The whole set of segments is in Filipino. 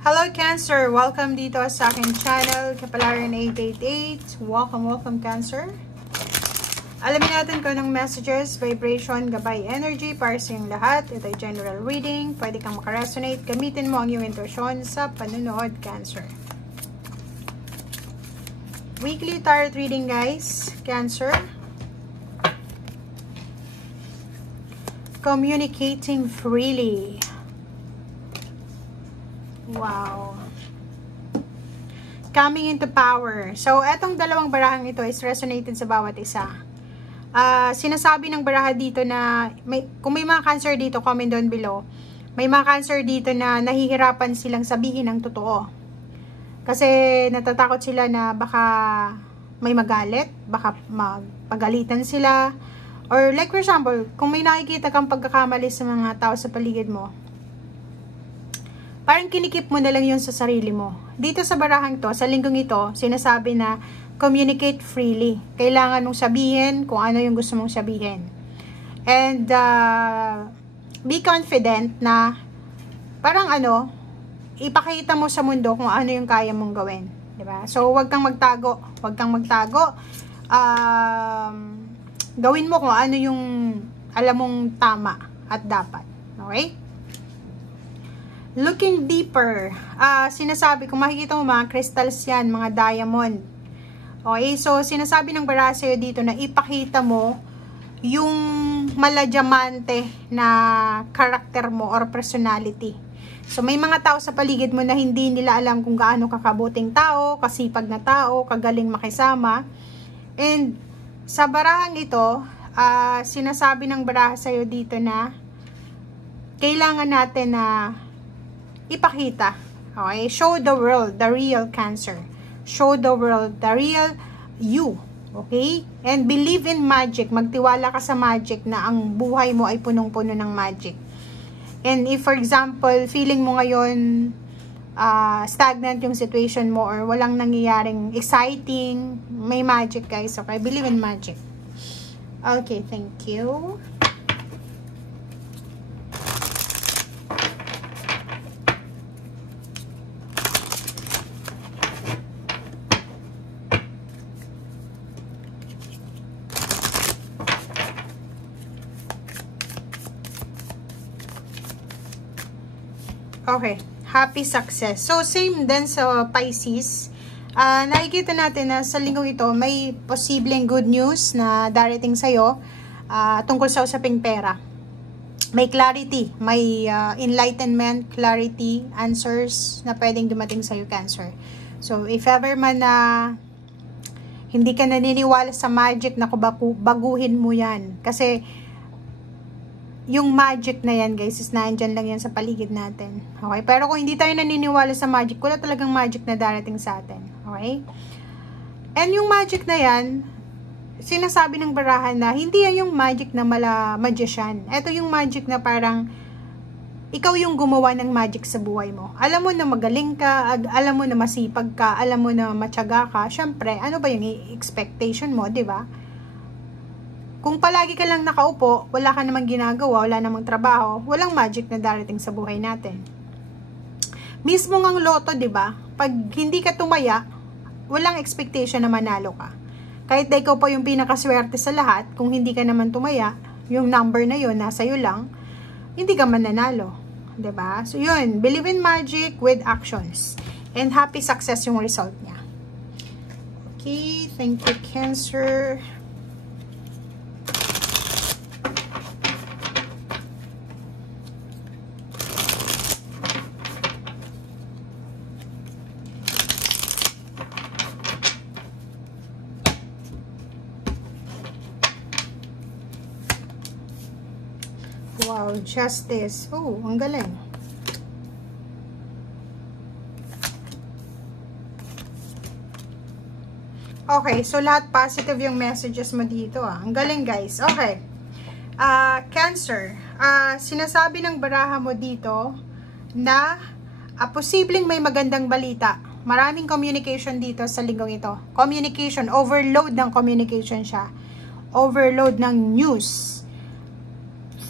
Hello Cancer! Welcome dito sa aking channel, Kapalaran 888. Welcome Cancer. Alamin natin kung anong messages, vibration, gabay, energy para sa iyong lahat. Ito ay general reading. Pwede kang makaresonate. Gamitin mo ang iyong intuition sa panunood, Cancer. Weekly tarot reading, guys. Cancer. Communicating freely. Wow. Coming into power. So, etong dalawang barahang ito is resonated sa bawat isa. Sinasabi ng baraha dito na, kung may mga Cancer dito, comment down below. May mga Cancer dito na nahihirapan silang sabihin ang totoo. Kasi natatakot sila na baka may magalit, baka magpagalitan sila. Or like for example, kung may nakikita kang pagkakamali sa mga tao sa paligid mo, parang kinikip mo na lang yun sa sarili mo. Dito sa barahang to, sa linggong ito, sinasabi na communicate freely. Kailangan mong sabihin kung ano yung gusto mong sabihin. And be confident na parang ipakita mo sa mundo kung ano yung kaya mong gawin. Diba? So, wag kang magtago. Wag kang magtago. Gawin mo kung ano yung alam mong tama at dapat. Okay? Looking deeper, sinasabi, kung makikita mo mga crystals yan, mga diamond. Okay, so sinasabi ng baraha sa'yo dito na ipakita mo yung maladiamante na karakter mo or personality. So may mga tao sa paligid mo na hindi nila alam kung gaano kakabuting tao, kasipag na tao, kagaling makisama. And sa barahang ito, sinasabi ng baraha sa'yo dito na kailangan natin na ipakita. Okay? Show the world the real Cancer. Show the world the real you. Okay? And believe in magic. Magtiwala ka sa magic na ang buhay mo ay punong-puno ng magic. And if for example, feeling mo ngayon stagnant yung situation mo or walang nangyayaring exciting, may magic, guys. Okay? Believe in magic. Okay, thank you. Okay, happy success. So, same din sa Pisces. Nakikita natin na sa linggong ito, may posibleng good news na darating sa'yo tungkol sa usaping pera. May clarity, may enlightenment, clarity, answers na pwedeng dumating sa'yo, Cancer. So, if ever man na hindi ka naniniwala sa magic, na baguhin mo yan. Kasi, yung magic na yan, guys, is nandyan lang yan sa paligid natin. Okay? Pero kung hindi tayo naniniwala sa magic, wala talagang magic na darating sa atin. Okay? And yung magic na yan, sinasabi ng barahan na hindi yan yung magic na magician. Ito yung magic na parang ikaw yung gumawa ng magic sa buhay mo. Alam mo na magaling ka, alam mo na masipag ka, alam mo na matyaga ka. Syempre, ano ba yung expectation mo, di ba? Kung palagi ka lang nakaupo, wala ka namang ginagawa, wala namang trabaho, walang magic na darating sa buhay natin. Mismo ngang loto, 'di ba? Pag hindi ka tumaya, walang expectation na manalo ka. Kahit na ikaw pa yung pinakaswerte sa lahat, kung hindi ka naman tumaya, yung number na yun nasa iyo lang, hindi ka mananalo, 'di ba? So 'yun, believe in magic with actions. And happy success yung result niya. Okay, thank you, Cancer. Wow, justice. Oh, ang galing. Okay, so lahat positive yung messages mo dito. Ang galing, guys. Okay. Cancer. Sinasabi ng baraha mo dito na posibleng may magandang balita. Maraming communication dito sa linggong ito. Communication, overload ng communication siya. Overload ng news.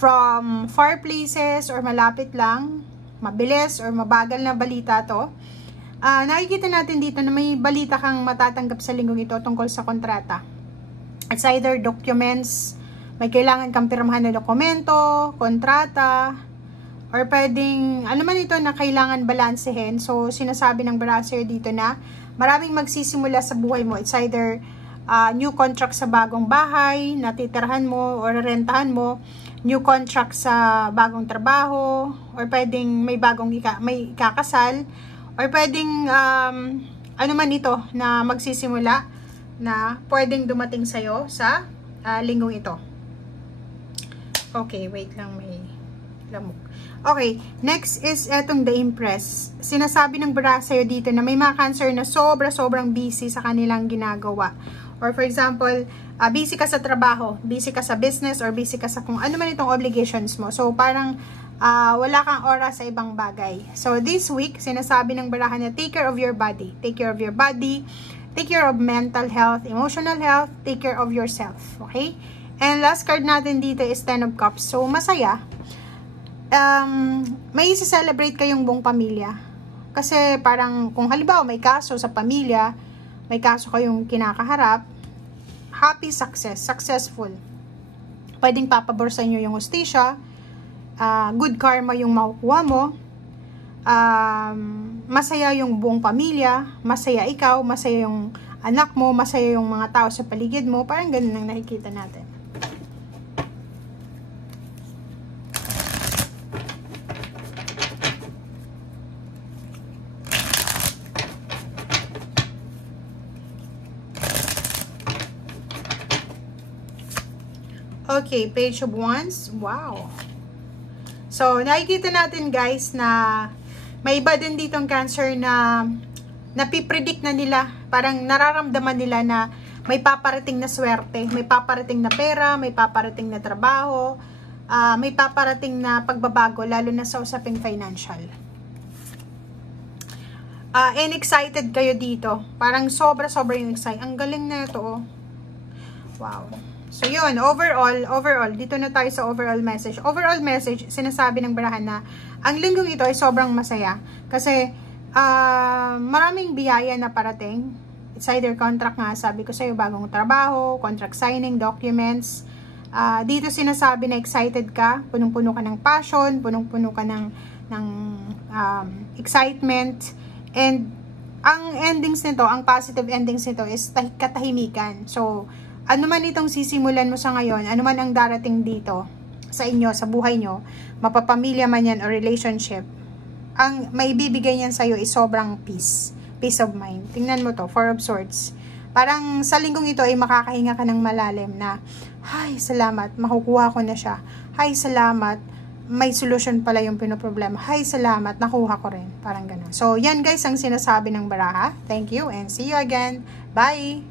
From far places or malapit lang, mabilis or mabagal na balita to. Nakikita natin dito na may balita kang matatanggap sa linggong ito tungkol sa kontrata. It's either documents, may kailangan kang pirmahan na dokumento, kontrata, or pwedeng, ano man ito na kailangan balansehin. So, sinasabi ng brasser dito na maraming magsisimula sa buhay mo. It's either new contract sa bagong bahay, natitirahan mo, or rentahan mo, new contract sa bagong trabaho, or pwedeng may bagong may ikakasal, or pwedeng ano man ito na magsisimula na pwedeng dumating sa'yo sa linggong ito. Okay, wait lang, may lamok. Okay, next is etong The Empress. Sinasabi ng bara sa'yo dito na may mga Cancer na sobrang busy sa kanilang ginagawa. Or for example, busy ka sa trabaho, busy ka sa business, or busy ka sa kung ano man itong obligations mo. So parang wala kang oras sa ibang bagay. So this week, sinasabi ng barahan na take care of your body. Take care of your body, take care of mental health, emotional health, take care of yourself. Okay? And last card natin dito is Ten of Cups. So masaya. May isi-celebrate kayong buong pamilya. Kasi parang kung halimbawa may kaso sa pamilya, may kaso kayong kinakaharap, happy, successful. Pwedeng papabor sa inyo yung hustisya, good karma yung makukuha mo, masaya yung buong pamilya, masaya ikaw, masaya yung anak mo, masaya yung mga tao sa paligid mo, parang ganun ang nakikita natin. Okay, Page of Wands. Wow. So, nakikita natin guys na may iba din ditong Cancer na napipredict na nila. Parang nararamdaman nila na may paparating na swerte, may paparating na pera, may paparating na trabaho, may paparating na pagbabago, lalo na sa usaping financial. And excited kayo dito. Parang sobra yung excited. Ang galing na ito, oh. Wow. So, yun, overall, dito na tayo sa overall message. Overall message, sinasabi ng barahan na ang linggong ito ay sobrang masaya. Kasi, maraming biyaya na parating. It's either contract nga, sabi ko sa'yo, bagong trabaho, contract signing, documents. Dito sinasabi na excited ka, punong-puno ka ng passion, punong-puno ka ng excitement. And, ang endings nito, ang positive endings nito is katahimikan. So, ano man itong sisimulan mo sa ngayon, ano man ang darating dito sa inyo, sa buhay nyo, mapapamilya man yan o relationship, ang may bibigay niyan sa'yo is sobrang peace of mind. Tingnan mo to, Four of Swords. Parang sa linggong ito ay makakahinga ka ng malalim na, ay, salamat, makukuha ko na siya. Ay, salamat, may solution pala yung pinoproblema. Ay, salamat, nakuha ko rin. Parang ganun. So, yan guys ang sinasabi ng baraha. Thank you and see you again. Bye!